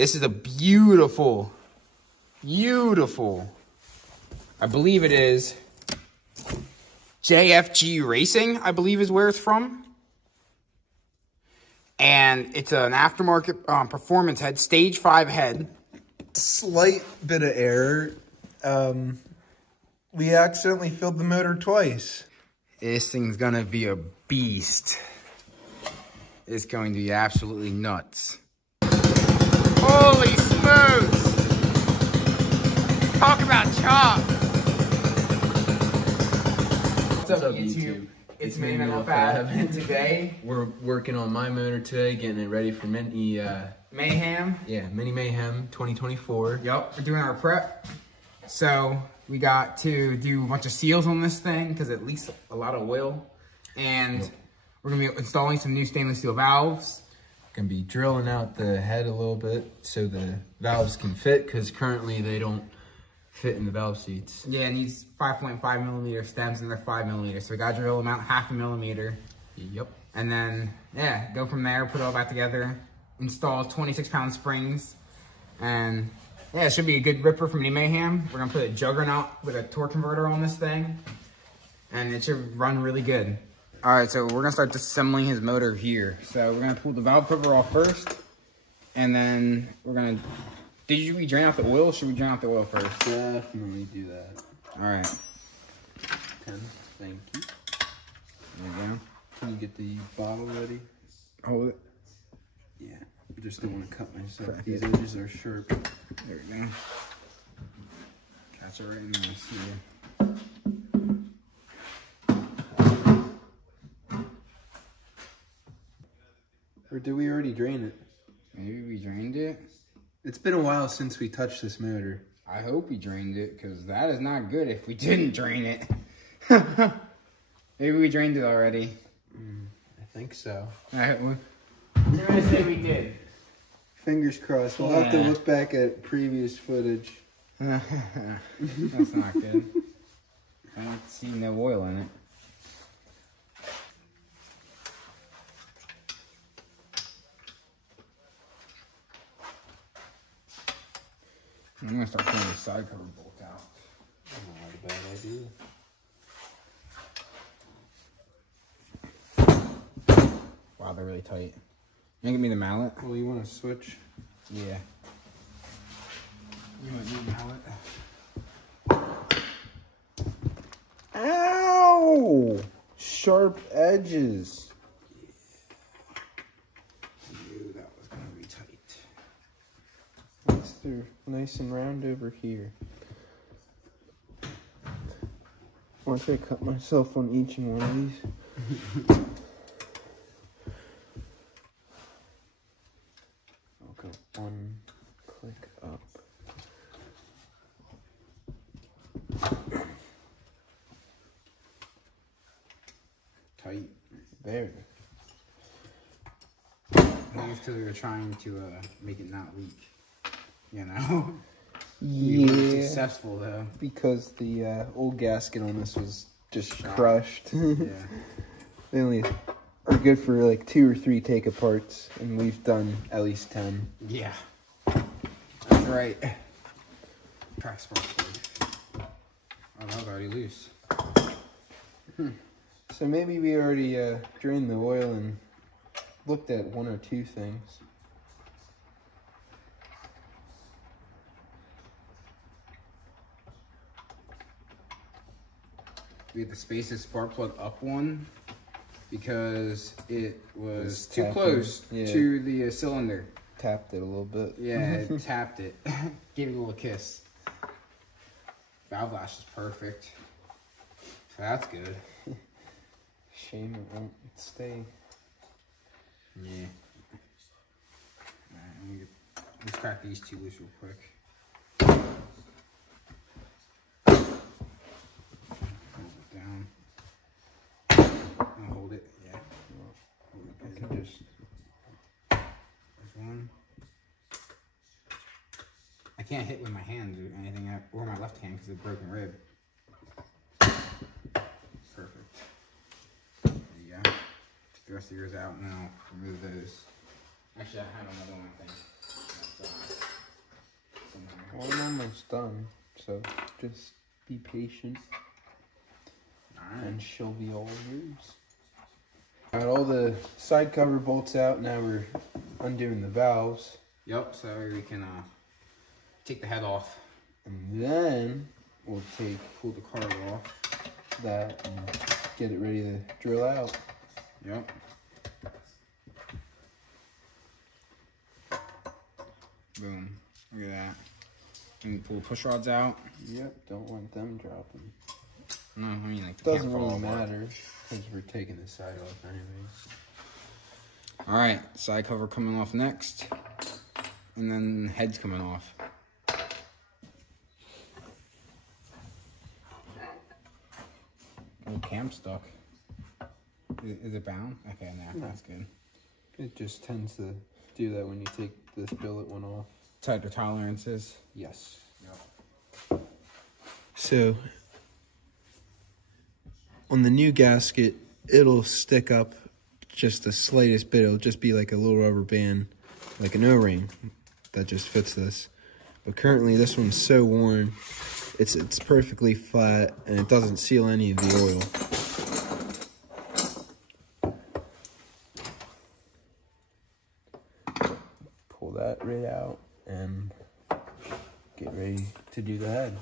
This is a beautiful, beautiful, I believe it is JFG Racing, I believe is where it's from. And it's an aftermarket performance head, stage 5 head. Slight bit of error. We accidentally filled the motor twice. This thing's gonna be a beast. It's going to be absolutely nuts. Holy smokes! Talk about chop! What's up, YouTube? It's Mayhem Fab, and today we're working on my motor today, getting it ready for mini Mayhem. Yeah, Mini Mayhem 2024. Yup, we're doing our prep. So we got to do a bunch of seals on this thing because it leaks a lot of oil, and we're gonna be installing some new stainless steel valves. Gonna be drilling out the head a little bit so the valves can fit, because currently they don't fit in the valve seats. Yeah, it needs 5.5 millimeter stems, and they're 5 millimeters. So we gotta drill them out 0.5 millimeter. Yep. And then, yeah, go from there, put it all back together, install 26-pound springs, and yeah, it should be a good ripper from Mini Mayhem. We're gonna put a juggernaut with a torque converter on this thing, and it should run really good. All right, so we're gonna start disassembling his motor here. So we're gonna pull the valve cover off first, and then we're gonna, did we drain out the oil? Should we drain out the oil first? Definitely do that. All right. Thank you. There we go. Can you get the bottle ready? Hold it. Yeah, I just don't want to cut myself. Crack These it. edges are sharp. There we go. Catch it right in there. See ya. Or did we already drain it? Maybe we drained it. It's been a while since we touched this motor. I hope we drained it, because that is not good if we didn't drain it. Maybe we drained it already. I think so. All right, we're gonna say we did. Fingers crossed. We'll have to look back at previous footage. That's not good. I don't see no oil in it. I'm gonna start pulling the side cover bolt out. Not a bad idea. Wow, they're really tight. You gonna give me the mallet? Well, you want to switch? Yeah. You want the mallet? Ow! Sharp edges. I knew that was gonna be tight. They're nice and round over here. Watch I cut myself on each and one of these. I'll go one click up. Tight. There. I think it's because we were trying to make it not leak. You know? We weren't successful though. Because the old gasket on this was just crushed. Yeah. They only are good for like 2 or 3 take aparts, and we've done at least 10. Yeah. That's right. Track spark plug. Oh, that was already loose. So maybe we already drained the oil and looked at 1 or 2 things. We had to space the spark plug up one because it was too tapping. close Yeah. to the cylinder. Tapped it a little bit. Yeah, it tapped it. Gave it a little kiss. Valve lash is perfect. So that's good. Shame it won't stay. Yeah. Alright, let's crack these 2 loose real quick. Hold it down. I'll hold it. Yeah. Hold it I good. can just... There's one. I can't hit with my hand or anything, or my left hand because of the broken rib. Perfect. There you go. Take the rest of yours out and then I'll remove those. Actually, I have another one, I think. Well, I'm almost done, so just be patient. Alright. And she'll be all yours. Got all the side cover bolts out. Now we're undoing the valves. Yep, so we can take the head off. And then we'll Pull the carb off. that and get it ready to drill out. Yep. Boom. Look at that. And we pull the push rods out. Yep, don't want them dropping. No, I mean like Doesn't really matter because we're taking the side off anyways. Alright, side cover coming off next. And then head's coming off. Oh, cam's stuck. Is it bound? Okay, no, that's good. It just tends to do that when you take this billet one off. Tighter tolerances. Yes. Yep. So on the new gasket, it'll stick up just the slightest bit. It'll just be like a little rubber band, like an O-ring that just fits this. But currently this one's so worn, it's perfectly flat and it doesn't seal any of the oil. Pull that right out and get ready to do the head.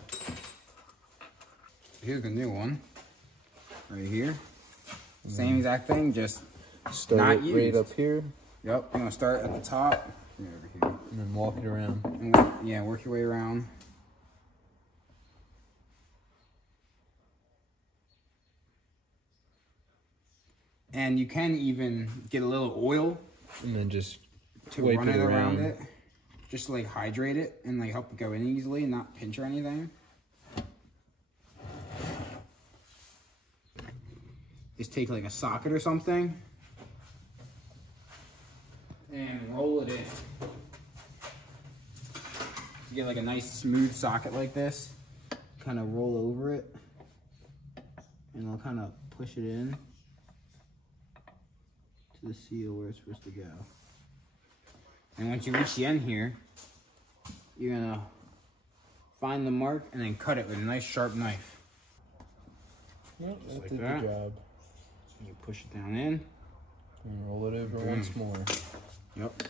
Here's the new one. Right here. Same exact thing, just Start not it used. right up here Yep, you're gonna start at the top. Over here. and then walk it around. And yeah, work your way around. And you can even get a little oil And then just to wipe run it it around around. it. Just to like hydrate it and like help it go in easily and not pinch or anything. Just take like a socket or something and roll it in. You get like a nice smooth socket like this, kind of roll over it and it'll kind of push it in to the seal where it's supposed to go. And once you reach the end here, you're gonna find the mark and then cut it with a nice sharp knife. Yep, that like did that. the job. You push it down in. And roll it over once more. Yep.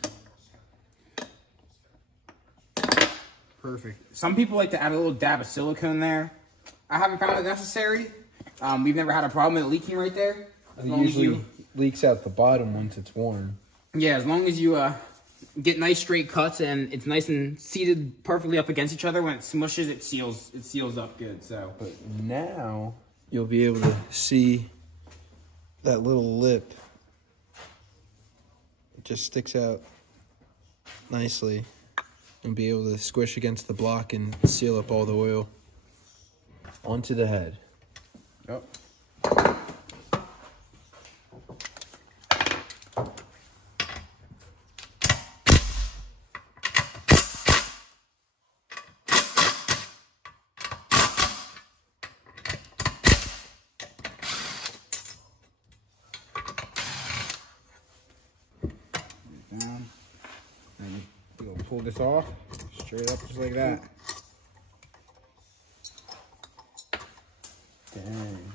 Perfect. Some people like to add a little dab of silicone there. I haven't found it necessary. We've never had a problem with it leaking right there. As It long as usually you, leaks out the bottom once it's worn. yeah, as long as you get nice straight cuts and it's nice and seated perfectly up against each other, when it smushes, it seals up good. So, But now You'll be able to see that little lip. It just sticks out nicely and be able to squish against the block and seal up all the oil. onto the head. yep. Down. And you'll pull this off straight up just like that. Dang.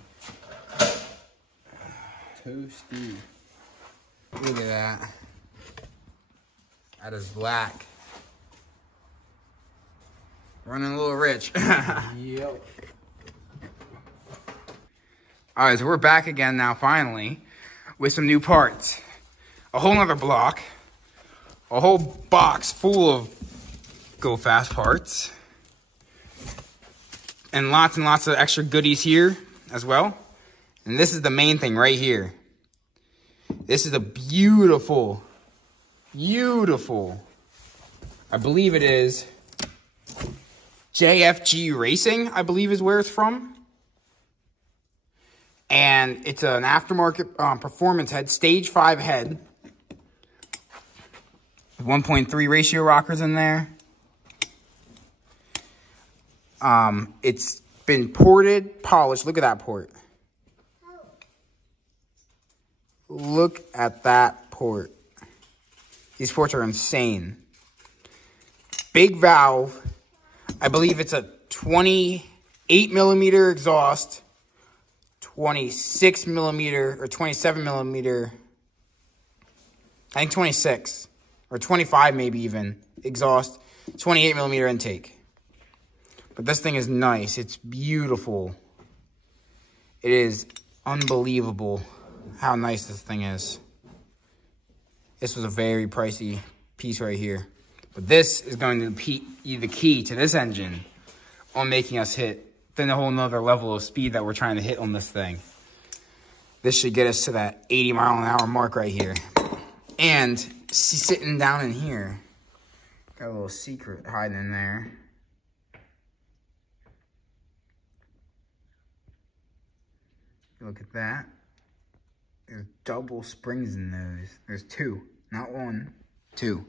Toasty. Look at that. That is black. Running a little rich. Yep. All right, so we're back again now, finally, with some new parts. A whole nother block. A whole box full of Go Fast parts. And lots of extra goodies here as well. And this is the main thing right here. This is a beautiful, beautiful, I believe it is JFG Racing, I believe is where it's from. And it's an aftermarket performance head, stage 5 head. 1.3 ratio rockers in there. It's been ported, polished. Look at that port. Look at that port. These ports are insane. Big valve. I believe it's a 28 millimeter exhaust, 26 millimeter or 27 millimeter, I think 26 or 25 maybe even exhaust, 28 millimeter intake. But this thing is nice. It's beautiful. It is unbelievable how nice this thing is. This was a very pricey piece right here. But this is going to be the key to this engine on making us hit then a whole nother level of speed that we're trying to hit on this thing. This should get us to that 80 mile an hour mark right here. And sitting down in here, got a little secret hiding in there. Look at that. There's double springs in those. There's two, not one, two.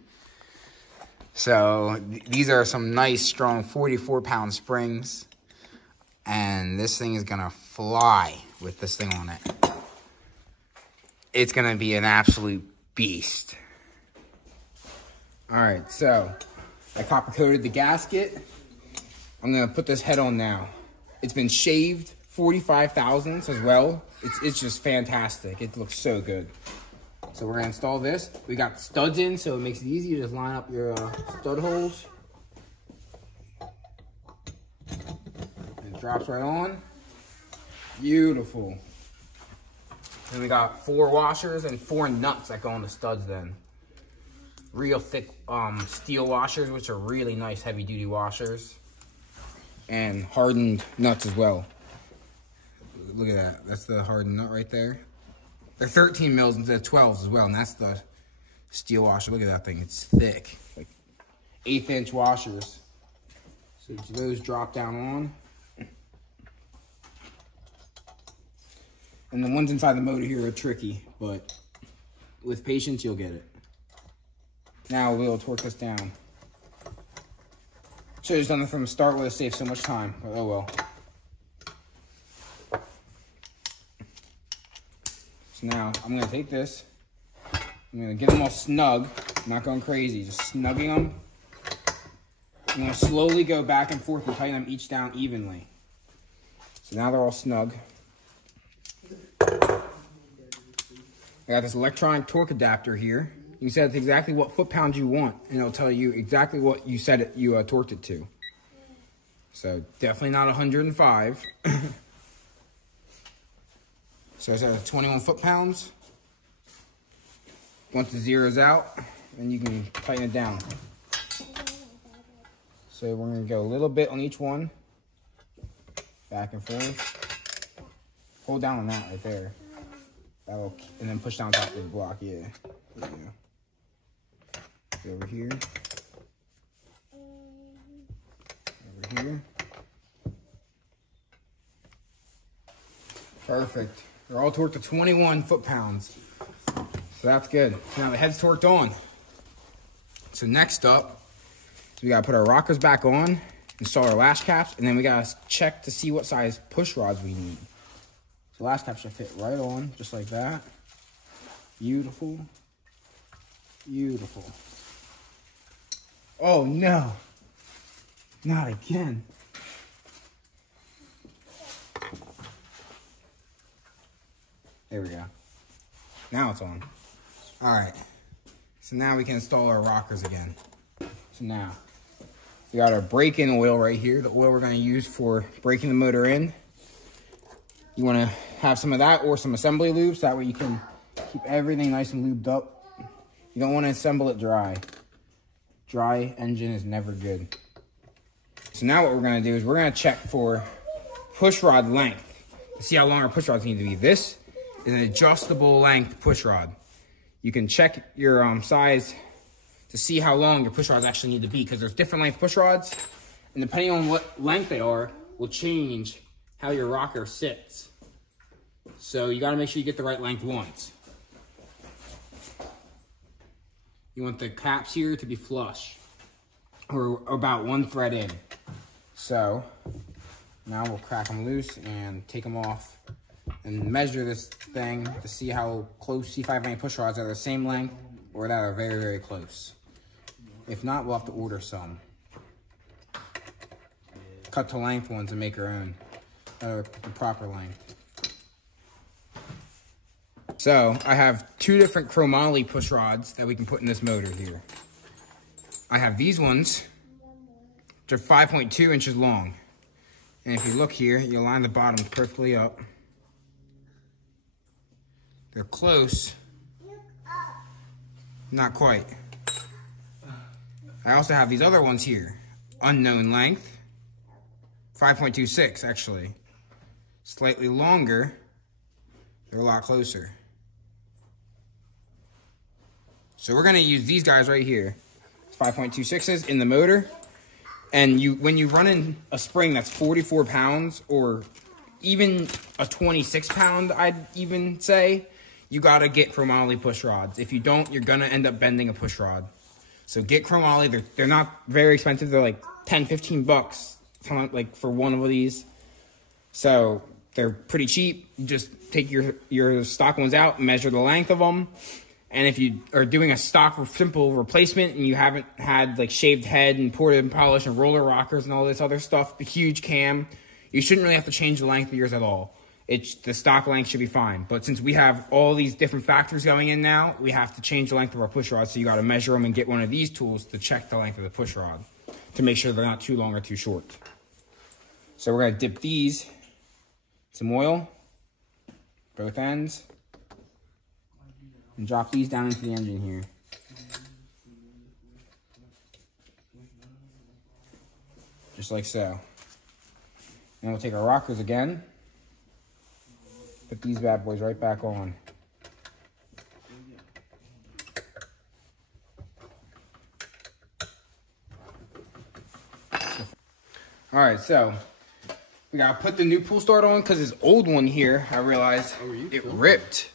So these are some nice, strong 44-pound springs. And this thing is gonna fly with this thing on it. It's gonna be an absolute beast. All right, so I copper coated the gasket. I'm gonna put this head on now. It's been shaved 45 thousandths as well. It's just fantastic. It looks so good. So we're gonna install this. We got the studs in, so it makes it easy to just line up your stud holes. It drops right on. Beautiful. Then we got 4 washers and 4 nuts that go on the studs then. Real thick steel washers, which are really nice heavy duty washers. And hardened nuts as well. Look at that. That's the hardened nut right there. They're 13 mils instead of 12s as well. And that's the steel washer. Look at that thing. It's thick. Like 1/8 inch washers. So those drop down on. And the ones inside the motor here are tricky, but with patience, you'll get it. Now we'll torque this down. Should have just done it from the start, would have saved so much time, but oh well. So now I'm gonna take this, I'm gonna get them all snug, not going crazy, just snugging them. I'm gonna slowly go back and forth and tighten them each down evenly. So now they're all snug. I got this electronic torque adapter here. You can set exactly what foot-pounds you want, and it'll tell you exactly what you set it, you torqued it to. So definitely not 105. So I set it 21 foot-pounds. Once the zero's out, then you can tighten it down. So we're gonna go a little bit on each one, back and forth. Hold down on that right there. That'll, and then push down top of the block, yeah. There you go. Go over here. Over here. Perfect. They're all torqued to 21 foot-pounds. So that's good. So now the head's torqued on. So next up, we gotta put our rockers back on, install our lash caps, and then we gotta check to see what size push rods we need. So lash cap should fit right on, just like that. Beautiful. Beautiful. Oh no. Not again. There we go. Now it's on. All right. So now we can install our rockers again. So now we got our brake-in oil right here, the oil we're going to use for braking the motor in. You want to have some of that or some assembly lube, so that way you can keep everything nice and lubed up. You don't want to assemble it dry. Dry engine is never good. So now what we're going to do is we're going to check for push rod length to see how long our push rods need to be. This is an adjustable length push rod. You can check your size to see how long your push rods actually need to be, because there's different length push rods, and depending on what length they are will change how your rocker sits. So you got to make sure you get the right length ones. You want the caps here to be flush, or about 1 thread in. So now we'll crack them loose and take them off and measure this thing to see how close, see if I have any push rods that are the same length or that are very, very close. If not, we'll have to order some. cut to length ones and make our own, the proper length. So I have 2 different chromoly push rods that we can put in this motor here. I have these ones, which are 5.2 inches long. And if you look here, you line the bottoms perfectly up. They're close. Not quite. I also have these other ones here. Unknown length. 5.26 actually. Slightly longer. They're a lot closer. So we're gonna use these guys right here. 5.26s in the motor. And when you run in a spring that's 44 pounds or even a 26 pound, I'd even say, you gotta get chromoly push rods. If you don't, you're gonna end up bending a push rod. So get chromoly. They're not very expensive. They're like 10, 15 bucks like for one of these. So they're pretty cheap. Just take your stock ones out, measure the length of them. And if you are doing a stock or simple replacement and you haven't had like shaved head and poured and polish and roller rockers and all this other stuff, the huge cam, you shouldn't really have to change the length of yours at all. The stock length should be fine. But since we have all these different factors going in now, we have to change the length of our push rod. So you got to measure them and get one of these tools to check the length of the push rod to make sure they're not too long or too short. So we're going to dip these in some oil, both ends, and drop these down into the engine here. Just like so. Then we'll take our rockers again. Put these bad boys right back on. All right, so we gotta put the new pull start on because this old one here, I realized it ripped.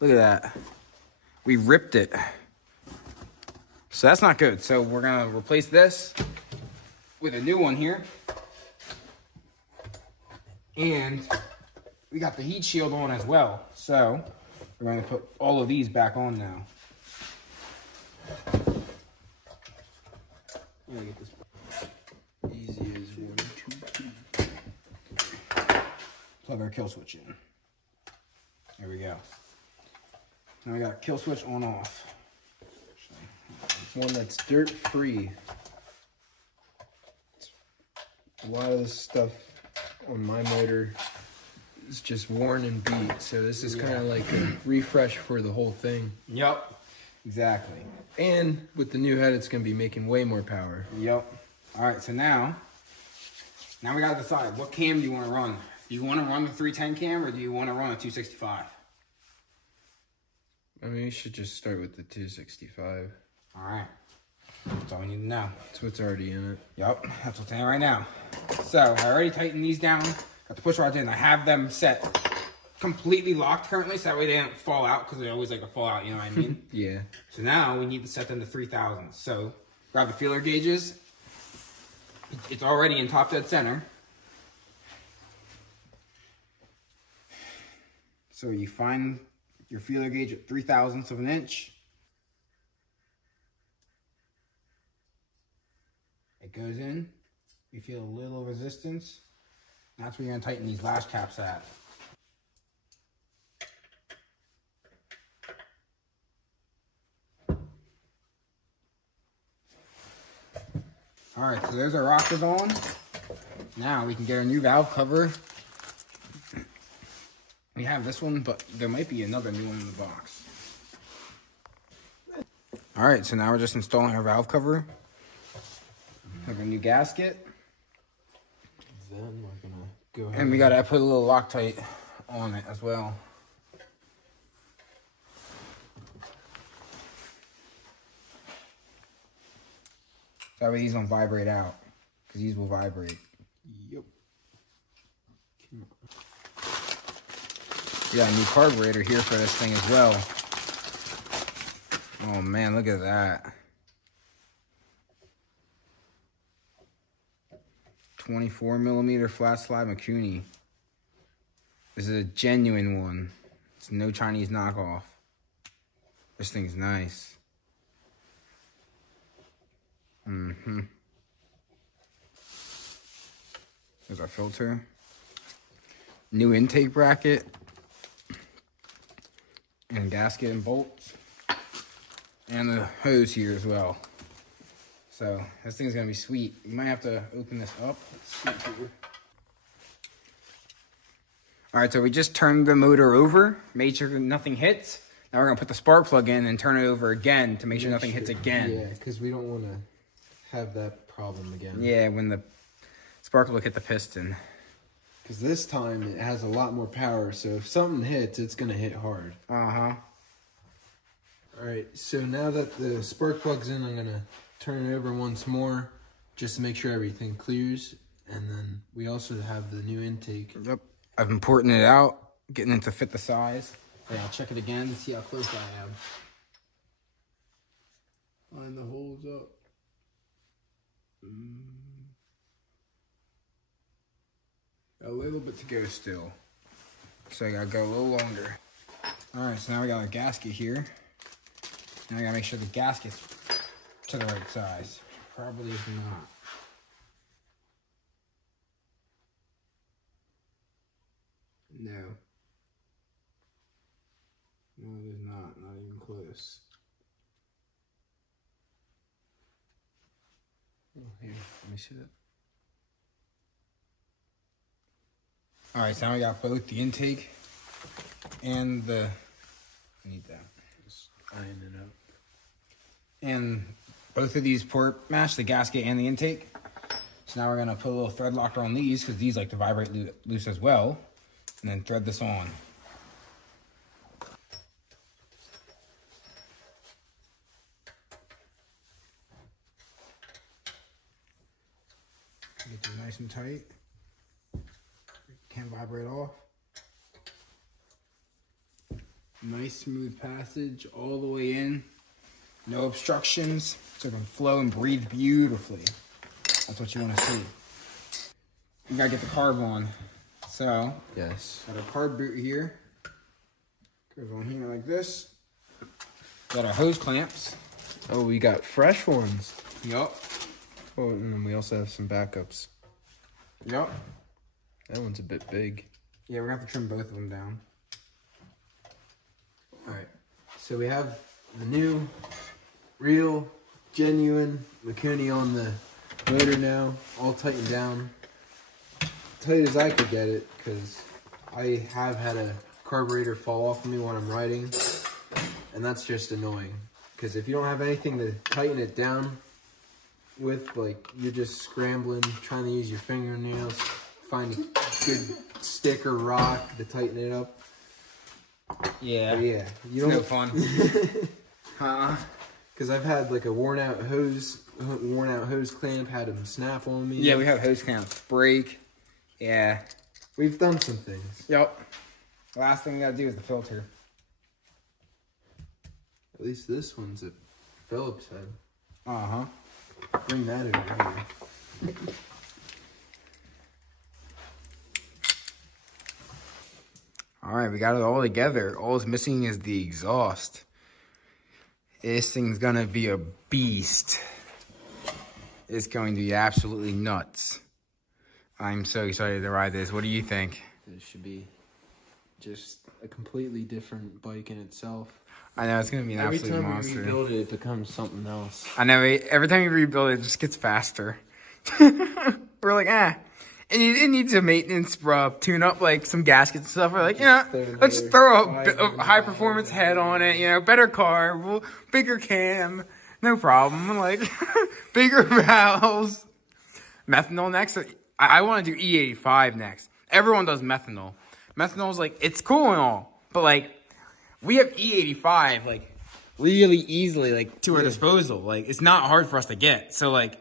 Look at that. We ripped it. So that's not good. So we're gonna replace this with a new one here. And we got the heat shield on as well. So we're going to put all of these back on now. Get this Easy as 1, 2, 3. Plug our kill switch in. There we go. Now we got our kill switch on off. One that's dirt free. A lot of this stuff on my motor is just worn and beat, so this is kind of like a refresh for the whole thing. Yep, exactly. And with the new head, it's going to be making way more power. Yep. All right, so now we got to decide what cam do you want to run. Do you want to run the 310 cam or do you want to run a 265? I mean, you should just start with the 265. All right. That's all we need to know. That's what's already in it. Yep, that's what's in it right now. So I already tightened these down, got the push rods in. I have them set completely locked currently, so that way they don't fall out because they always like to fall out, you know what I mean? Yeah. So now we need to set them to 3,000. So grab the feeler gauges. It's already in top dead center. So you find your feeler gauge at 3/1000 of an inch. It goes in. You feel a little resistance. That's where you're gonna tighten these lash caps at. All right, so there's our rockers on. Now we can get our new valve cover. We have this one, but there might be another new one in the box. All right, so now we're just installing our valve cover. Have a new gasket. Then we're going to go ahead. And we gotta put a little Loctite on it as well. That way these don't vibrate out, because these will vibrate. Yep. We got a new carburetor here for this thing as well. Oh man, look at that. 24mm flat slide Mikuni. This is a genuine one. It's no Chinese knockoff. This thing's nice. There's our filter. New intake bracket. And gasket and bolts. And the hose here as well. So this thing's gonna be sweet. You might have to open this up. Let's see here. All right, so we just turned the motor over, made sure nothing hits. Now we're gonna put the spark plug in and turn it over again to make sure nothing hits again. Yeah, because we don't want to have that problem again. Yeah, when the spark plug hit the piston. Because this time it has a lot more power, so if something hits, it's gonna hit hard. Uh-huh. All right, so now that the spark plug's in, I'm gonna turn it over once more just to make sure everything clears. And then we also have the new intake. Yep. I've been porting it out, getting it to fit the size. And I'll check it again to see how close I am. Line the holes up. A little bit to go still. So I gotta go a little longer. All right, so now we got our gasket here. Now I gotta make sure the gasket's to the right size. Probably is not. No. No, it is not. Not even close. Oh, here, let me see that. All right, so now we got both the intake and the. I need that. Just iron it up. And both of these port match the gasket and the intake. So now we're gonna put a little thread locker on these because these like to vibrate loose as well, and then thread this on. Get these nice and tight. Can't vibrate off. Nice smooth passage all the way in. No obstructions, so it can flow and breathe beautifully. That's what you want to see. You gotta get the carb on. So, yes. got our carb boot here. Goes on here like this. Got our hose clamps. Oh, we got fresh ones. Yup. Oh, and then we also have some backups. Yup. That one's a bit big. Yeah, we're gonna have to trim both of them down. All right. So we have the new, real, genuine Mikuni on the motor now, all tightened down. Tight as I could get it, because I have had a carburetor fall off of me when I'm riding, and that's just annoying. Because if you don't have anything to tighten it down with, like, you're just scrambling, trying to use your fingernails, find a good stick or rock to tighten it up. Yeah. But yeah, you It's don't. no fun. Huh? Because I've had like a worn out hose clamp, had them snap on me. Yeah, we have hose clamps break. Yeah. We've done some things. Yep. Last thing we gotta do is the filter. At least this one's a Phillips head. Uh-huh. Bring that over here. All right, we got it all together. All it's missing is the exhaust. This thing's gonna be a beast. It's going to be absolutely nuts. I'm so excited to ride this. What do you think? This should be just a completely different bike in itself. I know, it's gonna be an absolute monster. Every time we rebuild it, it becomes something else. I know, every time you rebuild it, it just gets faster. We're like, and it needs a maintenance tune up, like some gaskets and stuff. We're like, let's throw a high performance head on it, better car, bigger cam, no problem. Like, bigger valves. Methanol next. I want to do E85 next. Everyone does methanol. Methanol's like, it's cool and all, but like, we have E85 like really easily like to our disposal. Like, it's not hard for us to get. So like,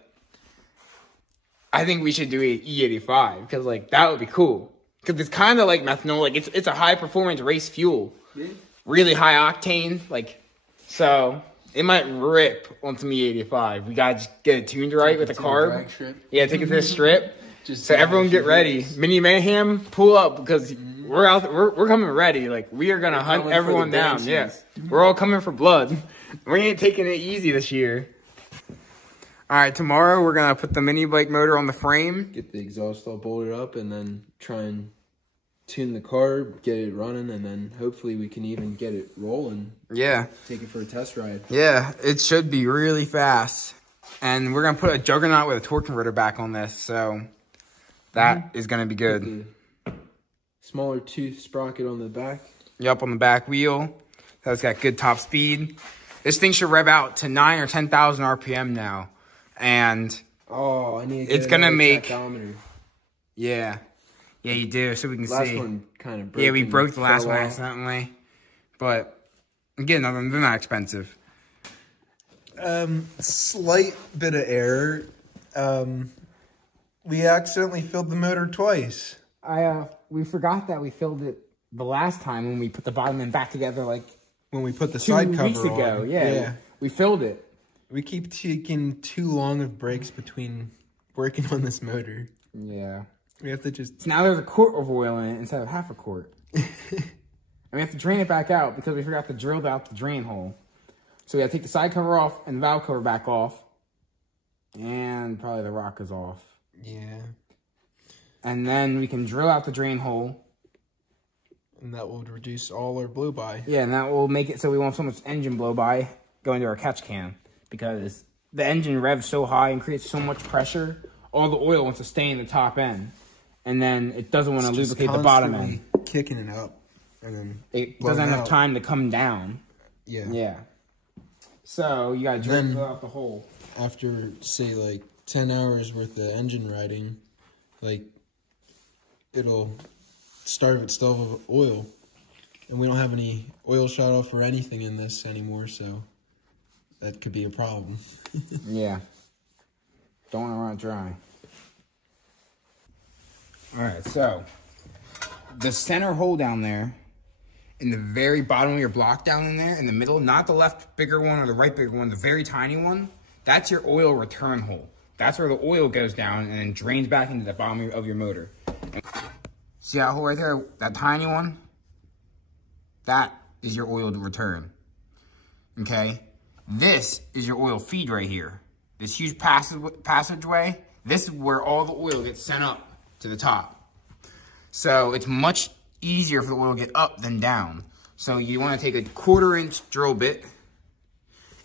I think we should do E85 because like that would be cool. Because it's kind of like methanol. Like it's a high performance race fuel, really high octane. Like, so it might rip on some E85. We gotta just get it tuned right with the carb. Yeah, take it to the strip. So everyone get ready. Mini Mayhem, pull up because we're out. We're coming ready. Like, we are gonna hunt everyone down. Yeah, we're all coming for blood. We ain't taking it easy this year. All right, tomorrow we're gonna put the mini bike motor on the frame. Get the exhaust all bolted up and then try and tune the car, get it running, and then hopefully we can even get it rolling. Yeah. Take it for a test ride. Yeah, it should be really fast. And we're gonna put a juggernaut with a torque converter back on this, so that is gonna be good. Smaller tooth sprocket on the back. Yep, on the back wheel. That's got good top speed. This thing should rev out to 9,000 or 10,000 RPM now. And oh, I need to get it's gonna make tachometer. Yeah, you do, so we can see. Last one kind of broke. Yeah, we broke the last one accidentally, but again, they're not expensive. Slight bit of error. We accidentally filled the motor twice. We forgot that we filled it the last time when we put the bottom end back together, like when we put the side cover 2 weeks ago. on. Yeah, we filled it. We keep taking too long of breaks between working on this motor. Yeah. We have to just... So now there's a quart of oil in it instead of half a quart. And we have to drain it back out because we forgot to drill out the drain hole. So we have to take the side cover off and the valve cover back off. And probably the rockers off. Yeah. And then we can drill out the drain hole. And that will reduce all our blow-by. Yeah, and that will make it so we won't have so much engine blow-by going to our catch can. Because the engine revs so high and creates so much pressure, all the oil wants to stay in the top end. And then it doesn't want to lubricate the bottom end. Kicking it up. And then it doesn't have time to come down. Yeah. Yeah. So you got to drill out the hole. After, say, like 10 hours worth of engine riding, like, it'll starve itself of oil. And we don't have any oil shut off or anything in this anymore, so that could be a problem. Yeah. Don't want to run it dry. Alright, so the center hole down there, in the very bottom of your block down in there, in the middle, not the left bigger one or the right bigger one, the very tiny one, that's your oil return hole. That's where the oil goes down and then drains back into the bottom of your motor. See that hole right there? That tiny one? That is your oil return. Okay? This is your oil feed right here. This huge passageway, this is where all the oil gets sent up to the top. So it's much easier for the oil to get up than down. So you want to take a 1/4-inch drill bit.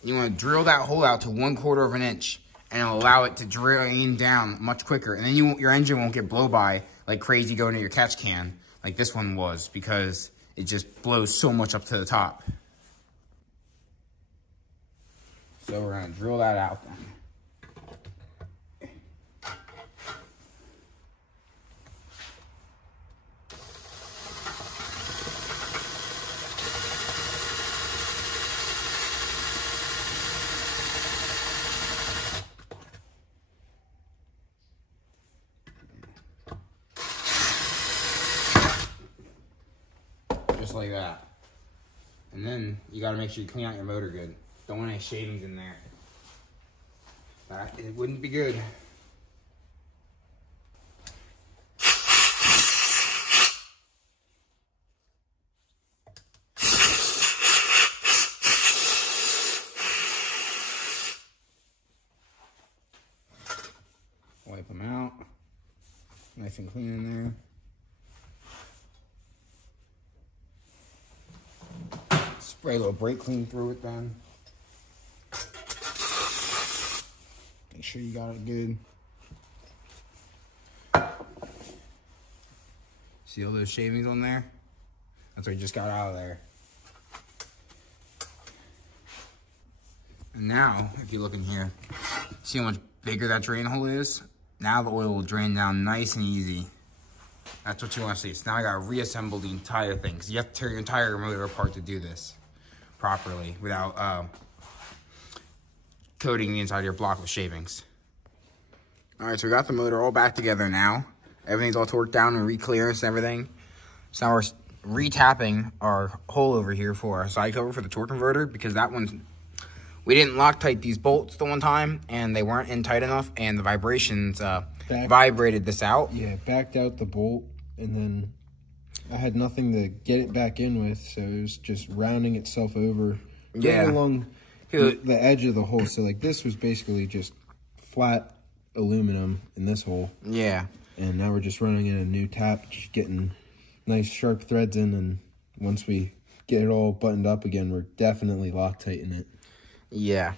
You want to drill that hole out to 1/4 of an inch and allow it to drain down much quicker. And then your engine won't get blow by like crazy going to your catch can like this one was, because it just blows so much up to the top. So we're going to drill that out then. Just like that. And then you got to make sure you clean out your motor good. Don't want any shavings in there. It wouldn't be good. Wipe them out. Nice and clean in there. Spray a little brake clean through it then. Make sure you got it good. See all those shavings on there? That's what you just got out of there. And now, if you look in here, see how much bigger that drain hole is? Now the oil will drain down nice and easy. That's what you want to see. So now I got to reassemble the entire thing, because you have to tear your entire motor apart to do this properly without coating the inside of your block with shavings. All right, so we got the motor all back together now. Everything's all torqued down and re-clearance and everything. So now we're re-tapping our hole over here for our side cover for the torque converter, because that one's, we didn't Loctite these bolts the one time and they weren't in tight enough, and the vibrations vibrated this out. Yeah, backed out the bolt, and then I had nothing to get it back in with, so it was just rounding itself over right along the edge of the hole. So like this was basically just flat aluminum in this hole. Yeah. And now we're just running in a new tap, just getting nice sharp threads in, and once we get it all buttoned up again, we're definitely Loctiting it. Yeah,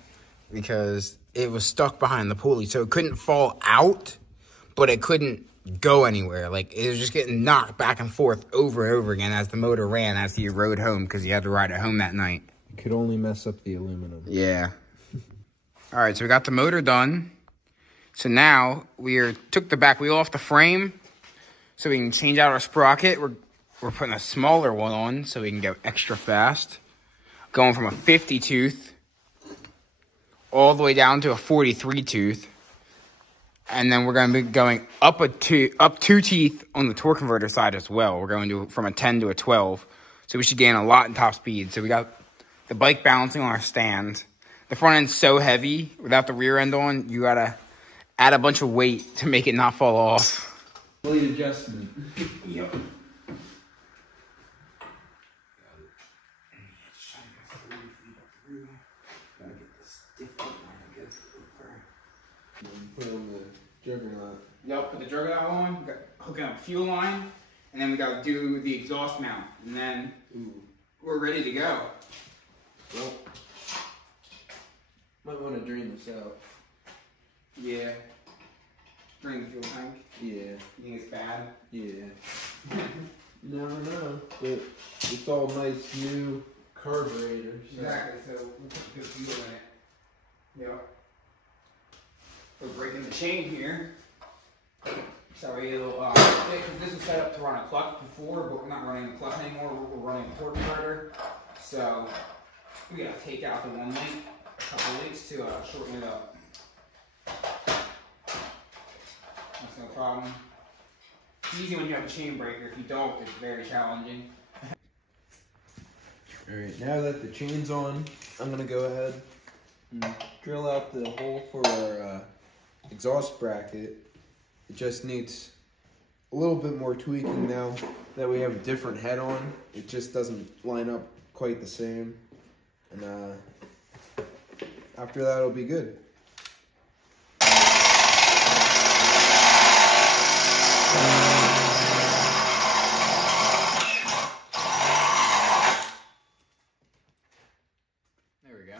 because it was stuck behind the pulley, so it couldn't fall out, but it couldn't go anywhere. Like, it was just getting knocked back and forth over and over again as the motor ran after you rode home, because you had to ride it home that night. It could only mess up the aluminum. Yeah. All right, so we got the motor done. So now we took the back wheel off the frame so we can change out our sprocket. We're putting a smaller one on so we can go extra fast. Going from a 50 tooth all the way down to a 43 tooth. And then we're going to be going up two teeth on the torque converter side as well. We're going from a 10 to a 12. So we should gain a lot in top speed. So we got the bike balancing on our stand. The front end's so heavy without the rear end on, you got to add a bunch of weight to make it not fall off. Blade adjustment. Yep. Put on the juggernaut. Yep, put the juggernaut on, we got hooking up fuel line, and then we got to do the exhaust mount, and then we're ready to go. Well, might want to drain this out. Yeah. Drain the fuel tank. Yeah. You think it's bad? Yeah. No. But it's all nice new carburetor. So. Exactly, so we'll put good fuel in it. Yep. We're breaking the chain here. Sorry, it'll this was set up to run a clutch before, but we're not running the clutch anymore. We're running a torque converter. So we gotta take out the one link, a couple links to shorten it up. That's no problem. It's easy when you have a chain breaker. If you don't, it's very challenging. Alright, now that the chain's on, I'm gonna go ahead and drill out the hole for our exhaust bracket. It just needs a little bit more tweaking now that we have a different head on. It just doesn't line up quite the same. And after that, it'll be good. There we go.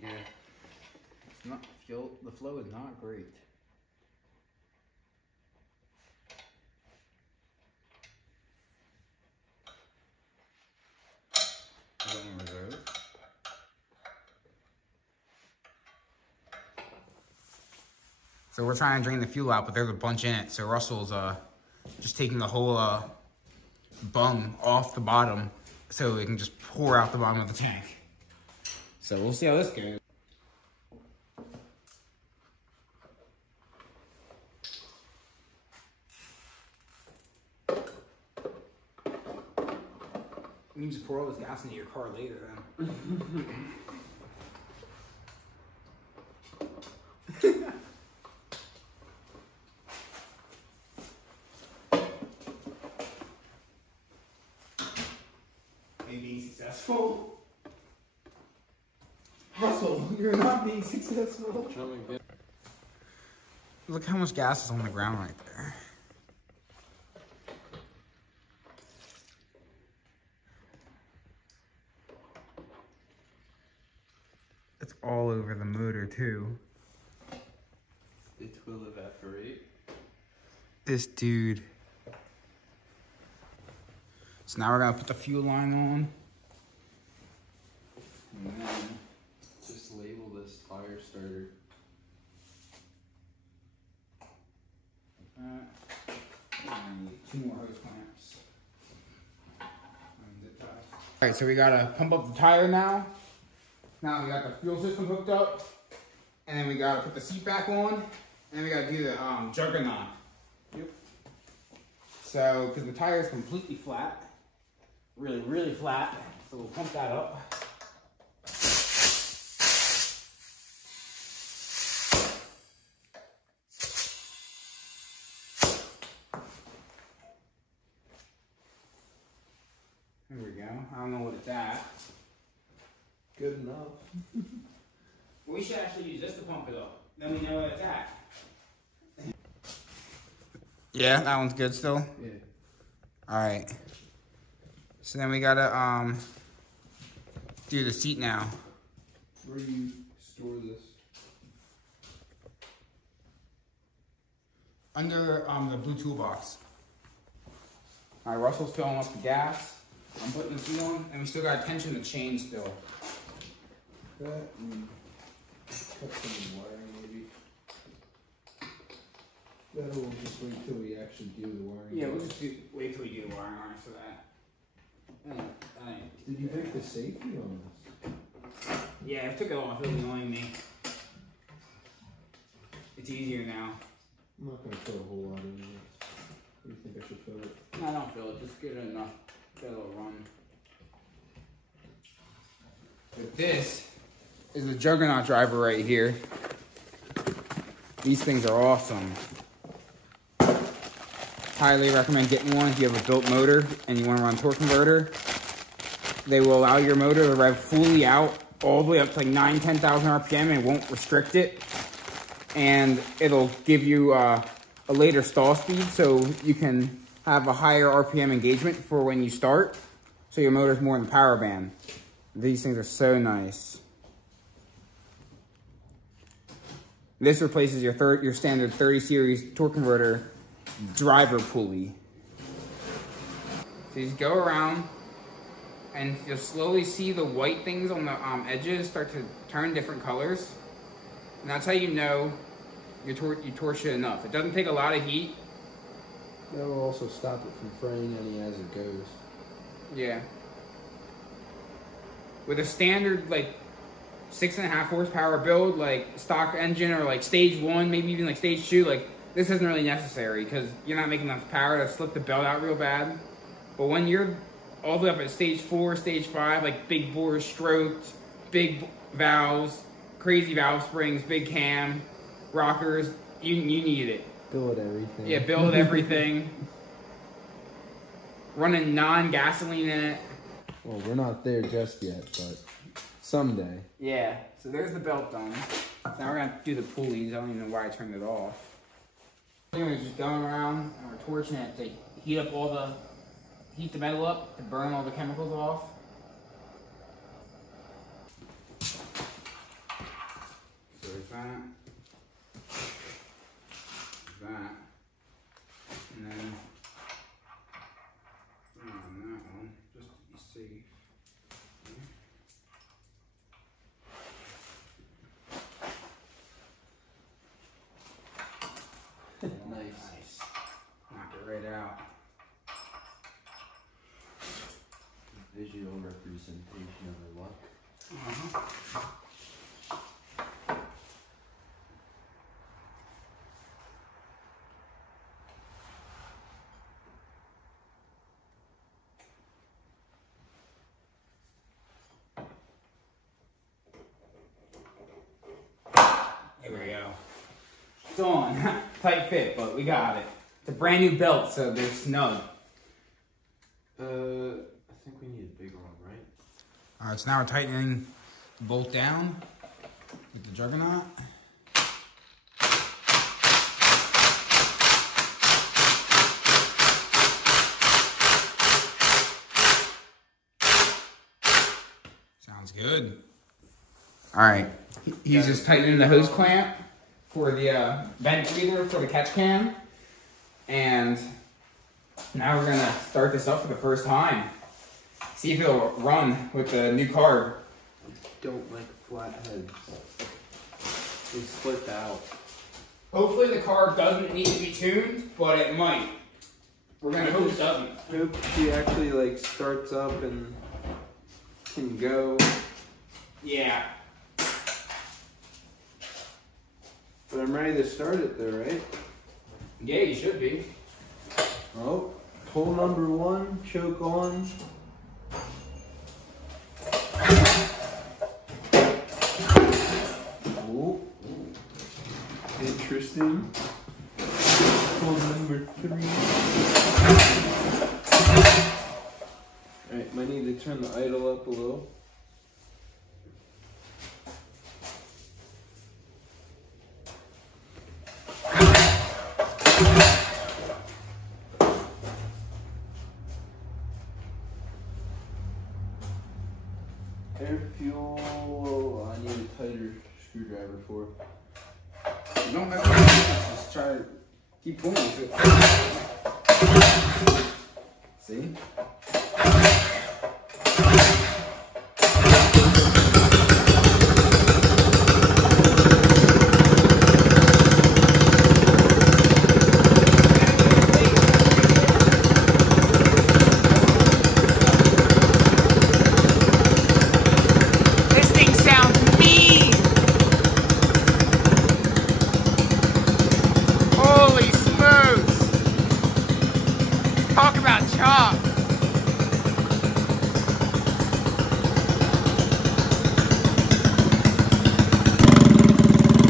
Yeah. The flow is not great. Is that in reserve? So we're trying to drain the fuel out, but there's a bunch in it. So Russell's just taking the whole bung off the bottom so it can just pour out the bottom of the tank. So we'll see how this goes. You can just pour all this gas into your car later then. Being successful. Russell, you're not being successful. Look how much gas is on the ground right there. It's all over the motor too. It will evaporate. This dude. So now we're gonna put the fuel line on. And then just label this fire starter. And I need 2 more hose clamps. Alright, so we gotta pump up the tire now. Now we got the fuel system hooked up. And then we gotta put the seat back on. And then we gotta do the juggernaut. Yep. So, because the tire is completely flat. Really, really flat. So we'll pump that up. There we go. I don't know what it's at. Good enough. We should actually use this to pump it up. Then we know where it's at. Yeah, that one's good still? Yeah. Alright. So then we gotta do the seat now. Where do you store this? Under the blue toolbox. Alright, Russell's filling up the gas. I'm putting the seat on, and we still gotta tension the chain still. That and cut some wiring maybe. That'll just wait till we actually do the wiring. Yeah, we'll just wait till we do the wiring harness for that. Did you break the safety on this? Yeah, I took it off. It was annoying me. It's easier now. I'm not gonna put a whole lot in it. What do you think I should fill it? No, don't fill it. Just get it enough. Get a little run. But this is the Juggernaut driver right here. These things are awesome. Highly recommend getting one if you have a built motor and you want to run a torque converter. They will allow your motor to rev fully out all the way up to like 9,000 to 10,000 RPM and won't restrict it. And it'll give you a later stall speed so you can have a higher RPM engagement for when you start. So your motor's more in the power band. These things are so nice. This replaces your standard 30 series torque converter driver pulley. So you just go around and you'll slowly see the white things on the edges start to turn different colors. And that's how you know you torched it enough. It doesn't take a lot of heat. That will also stop it from fraying any as it goes. Yeah. With a standard like 6.5 horsepower build, like stock engine or like stage 1, maybe even like stage 2, like this isn't really necessary because you're not making enough power to slip the belt out real bad. But when you're all the way up at stage 4, stage 5, like big bore stroked, big valves, crazy valve springs, big cam, rockers, you need it. Build everything. Yeah, build everything. Running non-gasoline in it. Well, we're not there just yet, but someday. Yeah, so there's the belt done. Now we're gonna do the pulleys. I don't even know why I turned it off. We're just going around and we're torching it to heat the metal up to burn all the chemicals off. So there's that. That. And then on that one, just to be safe. Nice. Knock it right out. Visual representation of the luck. There we go. It's on. Tight fit, but we got it. It's a brand new belt, so they're snug. I think we need a bigger one, right? Alright, so now we're tightening the bolt down with the Juggernaut. Sounds good. Alright, he's just tightening the hose clamp for the vent breather for the catch can. And now we're gonna start this up for the first time. See if it'll run with the new carb. I don't like flat heads. They slip out. Hopefully the carb doesn't need to be tuned, but it might. We're gonna hope it doesn't. Hope she actually like starts up and can go. Yeah. But I'm ready to start it though, right? Yeah, you should be. Oh, pull number 1, choke on. Oh, interesting. Pull number 3. Alright, might need to turn the idle up a little. Air fuel, I need a tighter screwdriver for it. You don't have to just try to keep pulling it. See? Talk about chop.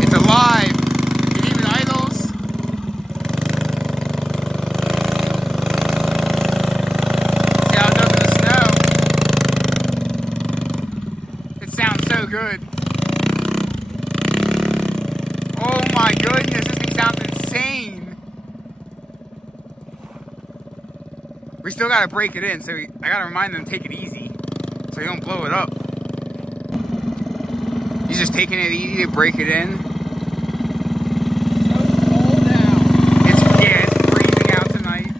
It's alive. It even idles. See how it does in the snow. It sounds so good. Oh my goodness, this thing sounds insane. We still gotta break it in, so I gotta remind them to take it easy, so you don't blow it up. He's just taking it easy to break it in. So cold now. It's freezing out tonight.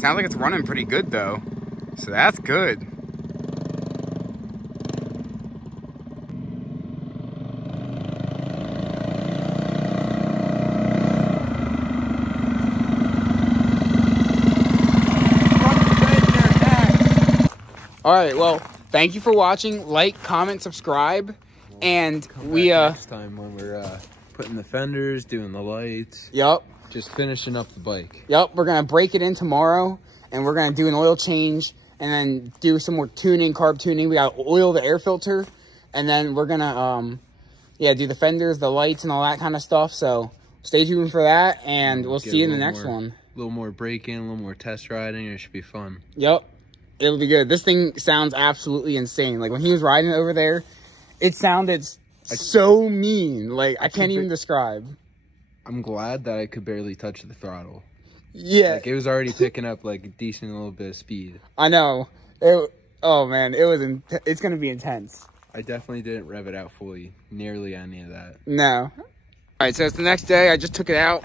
Sounds like it's running pretty good though, so that's good. All right, well, thank you for watching. Like, comment, subscribe, and we next time when we're putting the fenders, doing the lights. Yep. Just finishing up the bike. Yep, we're gonna break it in tomorrow, and we're gonna do an oil change, and then do some more tuning, carb tuning. We gotta oil the air filter, and then we're gonna do the fenders, the lights, and all that kind of stuff. So stay tuned for that, and we'll see you in the next one. A little more braking, a little more test riding. It should be fun. Yep. It'll be good. This thing sounds absolutely insane. Like, when he was riding over there, it sounded so mean. Like, I can't even describe. I'm glad that I could barely touch the throttle. Yeah. Like, it was already picking up, like, a decent little bit of speed. I know. Oh, man. It's going to be intense. I definitely didn't rev it out fully. Nearly any of that. No. All right, so it's the next day. I just took it out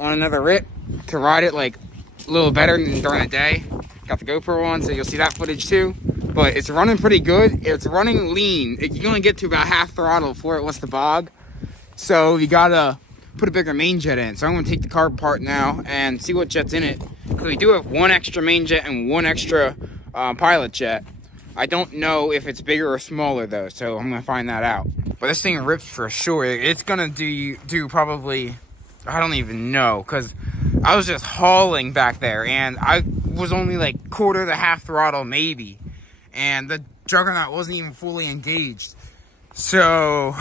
on another rip to ride it, like, a little better than during the day. Got the GoPro on, so you'll see that footage too. But it's running pretty good. It's running lean. You can only get to about half throttle before it wants to bog. So you gotta put a bigger main jet in. So I'm gonna take the carb apart now and see what jet's in it. Because we do have one extra main jet and one extra pilot jet. I don't know if it's bigger or smaller though, so I'm gonna find that out. But this thing rips for sure. It's gonna do probably, I don't even know, because I was just hauling back there, and I was only like quarter to half throttle maybe, and the juggernaut wasn't even fully engaged. So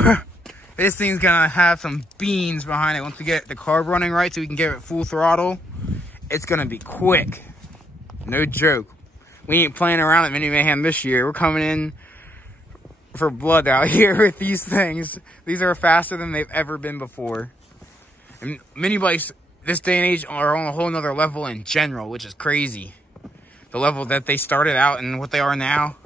this thing's gonna have some beans behind it once we get the carb running right, so we can give it full throttle. It's gonna be quick, no joke. We ain't playing around at Mini Mayhem this year. We're coming in for blood out here with these things. These are faster than they've ever been before. And mini bikes this day and age are on a whole nother level in general, which is crazy. The level that they started out and what they are now.